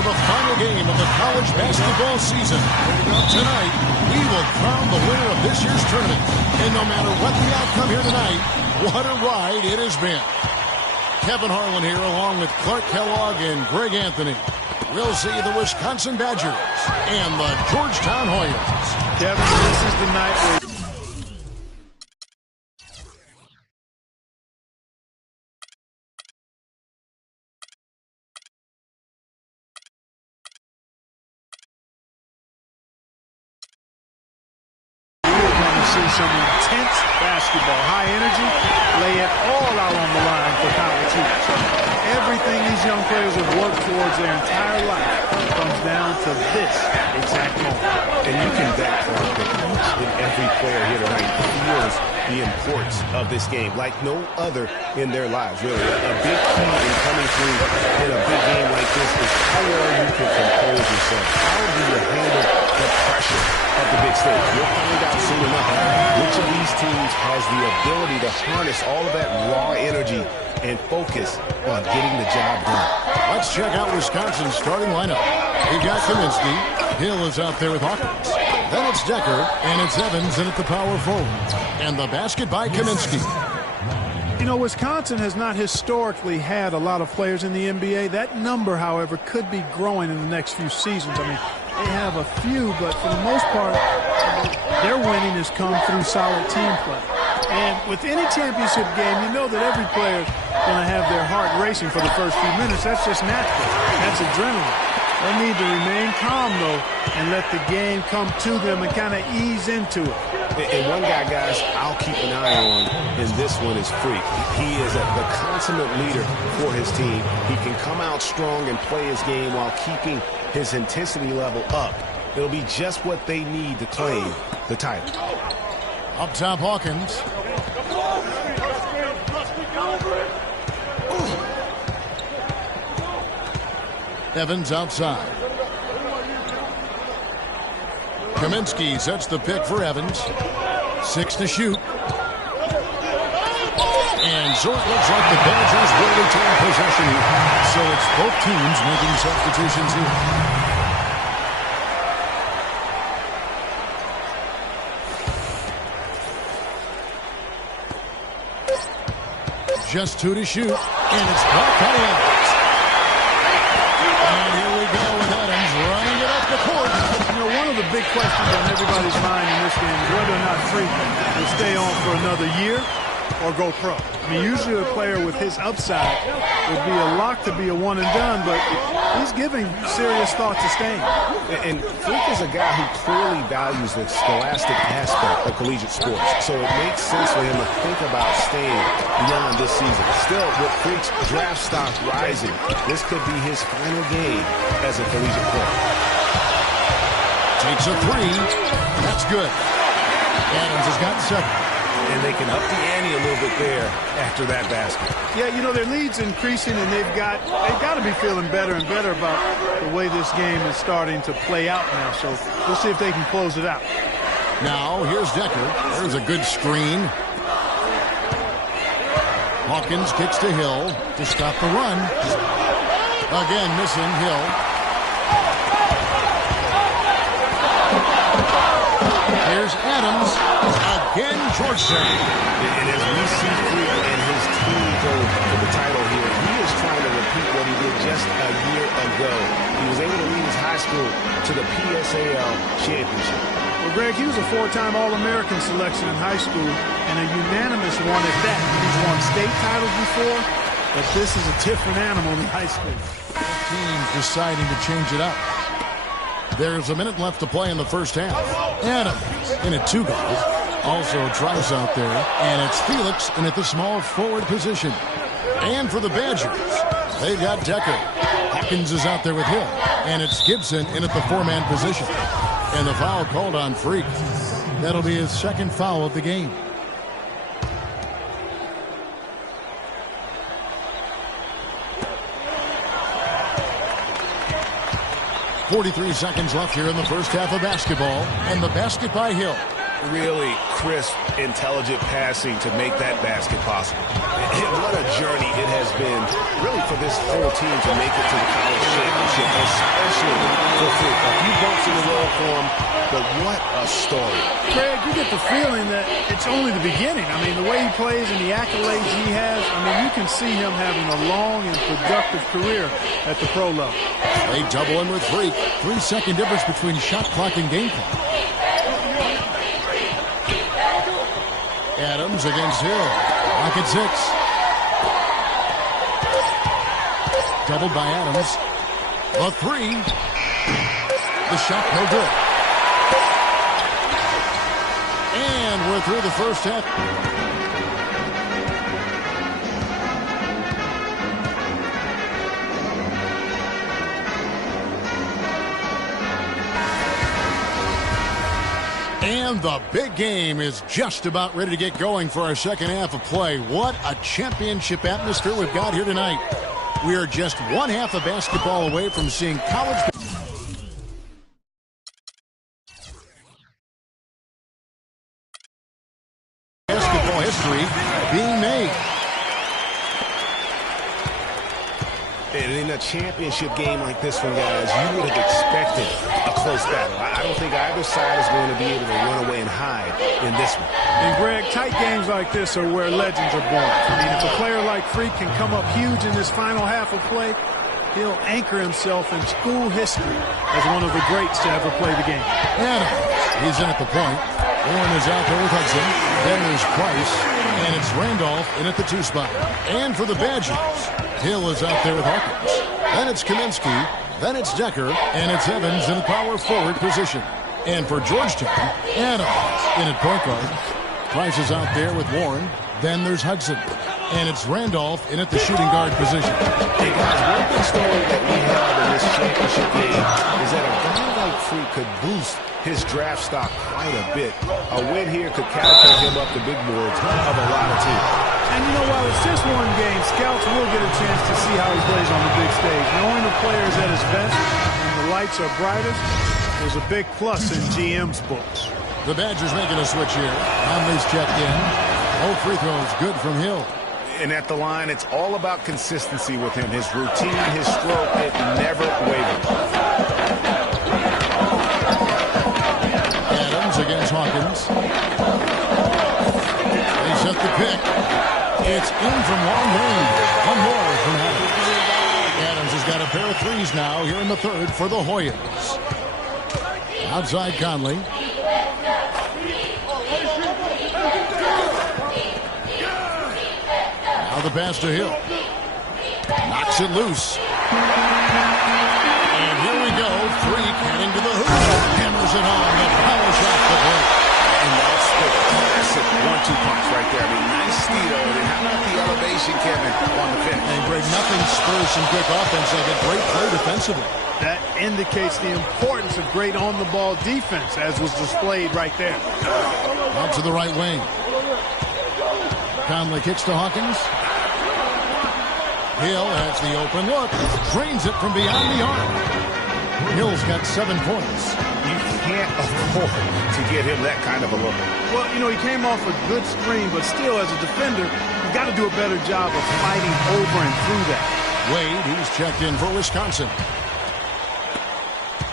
to the final game of the college basketball season. Tonight, we will crown the winner of this year's tournament. And no matter what the outcome here tonight, what a ride it has been. Kevin Harlan here along with Clark Kellogg and Greg Anthony. We'll see the Wisconsin Badgers and the Georgetown Hoyas. Kevin, this is the night where see some intense basketball, high energy, lay it all out on the line for college hoops. Everything these young players have worked towards their entire life comes down to this exact moment. And you can bet that each and every player here tonight feels the importance of this game like no other in their lives, really. A big key in coming through in a big game like this is how well you can compose yourself. How do you handle the pressure of the big stage? You'll find out soon enough which of these teams has the ability to harness all of that raw energy and focus on getting the job done. Let's check out Wisconsin's starting lineup. We've got Kaminsky. Hill is out there with Hawkins. Then it's Decker, and it's Evans in at the power forward. And the basket by Kaminsky. You know, Wisconsin has not historically had a lot of players in the NBA. That number, however, could be growing in the next few seasons. I mean, they have a few, but for the most part, their winning has come through solid team play. And with any championship game, you know that every player is going to have their heart racing for the first few minutes. That's just natural. That's adrenaline. They need to remain calm, though, and let the game come to them and kind of ease into it. And one guy, guys, I'll keep an eye on, and this one is Freak. He is the consummate leader for his team. He can come out strong and play his game while keeping his intensity level up. It'll be just what they need to claim the title. Up top, Hawkins. Evans outside. Kaminsky sets the pick for Evans. 6 to shoot. And so it looks like the Badgers will retain possession here. So it's both teams making substitutions here. Just 2 to shoot. And it's blocked by Evans. And here we go with Adams running it up the court. You know, one of the big questions on everybody's mind in this game is whether or not Freak will stay on for another year or go pro. I mean, usually a player with his upside would be a lock to be a one and done, but he's giving serious thought to staying. And Freak is a guy who clearly values the scholastic aspect of collegiate sports, so it makes sense for him to think about staying beyond this season. Still, with Freak's draft stock rising, this could be his final game as a collegiate player. Takes a 3. That's good. Adams has got 7. And they can up the ante a little bit there after that basket. Yeah, you know, their lead's increasing, and they've got to be feeling better and better about the way this game is starting to play out now. So we'll see if they can close it out. Now, here's Decker. There's a good screen. Hawkins kicks to Hill to stop the run. Again, missing Hill. Here's Adams. Again, Georgetown. And as we see Freak and his team go for the title here, he is trying to repeat what he did just a year ago. He was able to lead his high school to the PSAL Championship. Well, Greg, he was a 4-time All-American selection in high school and a unanimous one at that. He's won state titles before, but this is a different animal in high school. Teams deciding to change it up. There's a minute left to play in the first half. Adams in at 2 goals. Also tries out there, and it's Felix in at the small forward position. And for the Badgers, they've got Decker. Hawkins is out there with Hill, and it's Gibson in at the 4-man position. And the foul called on Freak. That'll be his second foul of the game. .43 seconds left here in the first half of basketball, and the basket by Hill. Really crisp, intelligent passing to make that basket possible. And what a journey it has been, really, for this whole team to make it to the college championship, especially for Freak. A few bumps in the road for him, but what a story. Craig, you get the feeling that it's only the beginning. I mean, the way he plays and the accolades he has, I mean, you can see him having a long and productive career at the pro level. They double him with Freak. 3-second difference between shot clock and game clock. Adams against Hill. Pocket 6. Doubled by Adams. A 3. The shot no good. And we're through the first half. And the big game is just about ready to get going for our second half of play. What a championship atmosphere we've got here tonight. We are just one half of basketball away from seeing college basketball history being made. And in a championship game like this one, guys, you would have expected a close battle. I don't think either side is going to be able to run away and hide in this one. And, Greg, tight games like this are where legends are born. I mean, if a player like Freak can come up huge in this final half of play, he'll anchor himself in school history as one of the greats to ever play the game. Adams, he's at the point. Warren is out there with Hudson. Then there's Price. And it's Randolph in at the 2 spot. And for the Badgers, Hill is out there with Hawkins. Then it's Kaminsky. Then it's Decker. And it's Evans in the power forward position. And for Georgetown, Adams in at point guard. Price is out there with Warren. Then there's Hudson. And it's Randolph in at the shooting guard position. Hey, guys, one big story that we have in this championship game is that a guy like Freak could boost his draft stock quite a bit. A win here could catapult him up the big boards of a lot of teams. And, you know, while it's just one game, scouts will get a chance to see how he plays on the big stage. Knowing the player is at his best and the lights are brightest is a big plus in GM's books. The Badgers making a switch here. Conley's checked in. No free throws good from Hill. And at the line, it's all about consistency with him. His routine, his stroke, it never wavers. Adams against Hawkins. They set the pick. It's in from long range. One more from Adams. Adams has got a pair of threes now here in the third for the Hoyas. Outside Conley. Now the pass to Hill. Knocks it loose. And here we go. Freak heading to the hoop. Hammers it on. The power shot for break. And that's the classic 1-2 punch right there. I mean, nice steal. And how about the elevation, Kevin, on the finish? And Greg, nothing spurs some quick offense like a great play defensively. That indicates the importance of great on-the-ball defense, as was displayed right there. Out to the right wing. Conley kicks to Hawkins. Hill has the open look. Drains it from beyond the arc. Hill's got 7 points. You can't afford to get him that kind of a look. Well, you know, he came off a good screen, but still, as a defender, you've got to do a better job of fighting over and through that. Wade, he's checked in for Wisconsin.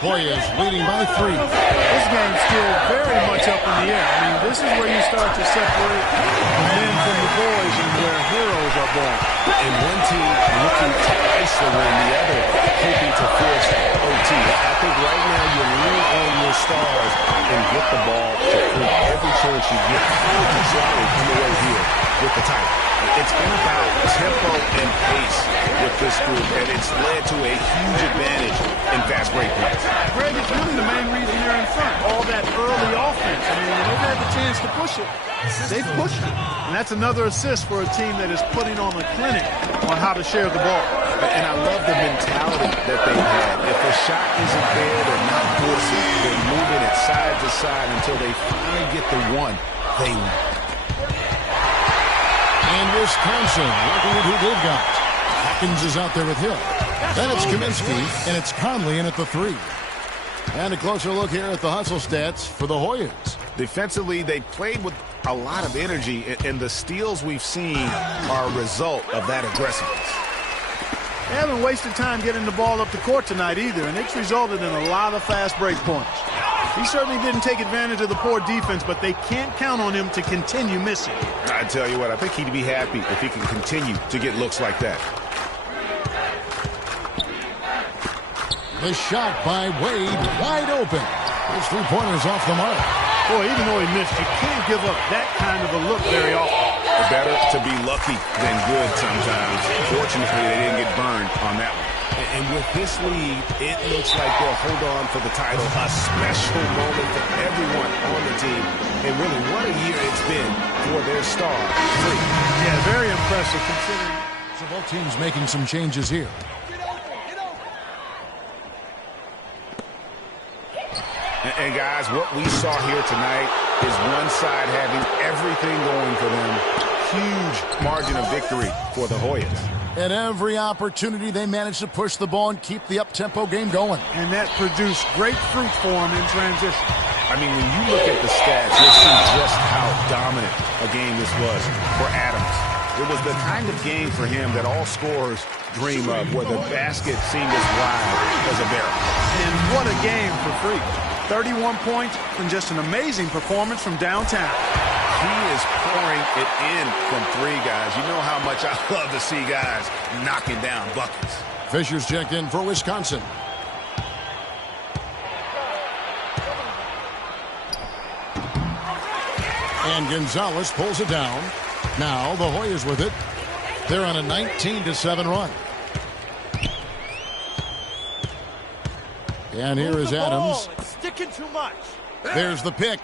Hoyas leading by 3. This game's still very much up in the air. I mean, this is where you start to separate the men from the boys and where heroes are born. And one team looking to ice the win, the other hoping to force OT. I think right now you lean on your stars and get the ball to Freak every chance you get to try and come away here with the title. It's been about tempo and pace with this group, and it's led to a huge advantage in fast break plays. Greg, it's really the main reason they're in front. All that early offense. I mean, when they've had the chance to push it, they've pushed it. And that's another assist for a team that is putting on a clinic on how to share the ball. And I love the mentality that they've had. If a shot isn't there, they're not forcing it. They're moving it side to side until they finally get the one they want. And Wisconsin looking at who they've got. Hawkins is out there with Hill. Then it's Kaminsky, and it's Conley in at the 3. And a closer look here at the hustle stats for the Hoyas. Defensively, they played with a lot of energy, and the steals we've seen are a result of that aggressiveness. They haven't wasted time getting the ball up the court tonight either, and it's resulted in a lot of fast break points. He certainly didn't take advantage of the poor defense, but they can't count on him to continue missing. I tell you what, I think he'd be happy if he can continue to get looks like that. The shot by Wade, wide open. His three-pointers off the mark. Boy, even though he missed, you can't give up that kind of a look very often. Better to be lucky than good sometimes. Fortunately, they didn't get burned on that one. And with this lead, it looks like they'll hold on for the title. A special moment for everyone on the team. And really, what a year it's been for their star, Free. Yeah, very impressive considering. So both teams making some changes here. And guys, what we saw here tonight is one side having everything going for them. Huge margin of victory for the Hoyas. At every opportunity, they managed to push the ball and keep the up-tempo game going. And that produced great fruit for him in transition. I mean, when you look at the stats, you'll see just how dominant a game this was for Adams. It was the kind of game for him that all scorers dream of, where the basket seemed as wide as a barrel. And what a game for Free. 31 points and just an amazing performance from downtown. He is pouring it in from three, guys. You know how much I love to see guys knocking down buckets. Fisher's checked in for Wisconsin. And Gonzalez pulls it down. Now the Hoyas with it. They're on a 19-7 run. And here is Adams. It's sticking too much. There's the pick.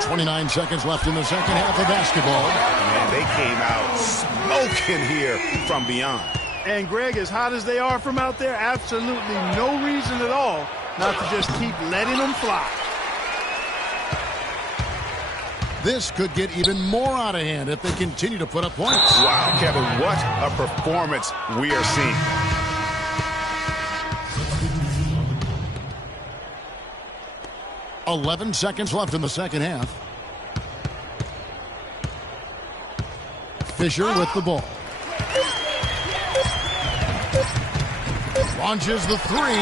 29 seconds left in the second half of basketball. And they came out smoking here from beyond. And Greg, as hot as they are from out there, absolutely no reason at all not to just keep letting them fly. This could get even more out of hand if they continue to put up points. Wow, Kevin, what a performance we are seeing. .11 seconds left in the second half. Fisher with the ball. Launches the three.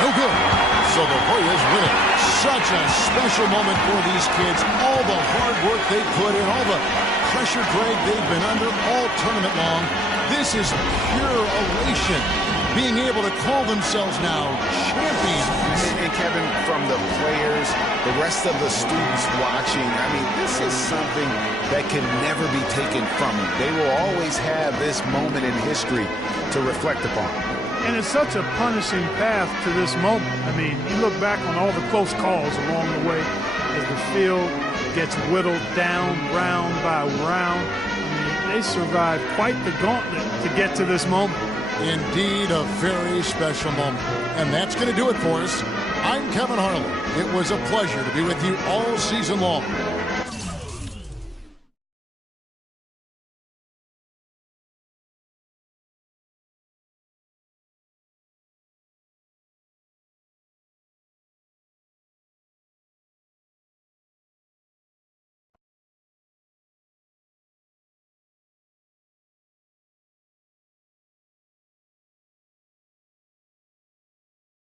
No good. So the Hoyas win it. Such a special moment for these kids. All the hard work they put in, all the pressure, Greg, they've been under all tournament long. This is pure elation. Being able to call themselves now champions. And Kevin, from the players, the rest of the students watching, I mean, this is something that can never be taken from them. They will always have this moment in history to reflect upon. And it's such a punishing path to this moment. I mean, you look back on all the close calls along the way as the field gets whittled down round by round. I mean, they survived quite the gauntlet to get to this moment. Indeed, a very special moment. And that's going to do it for us. I'm Kevin Harlan. It was a pleasure to be with you all season long.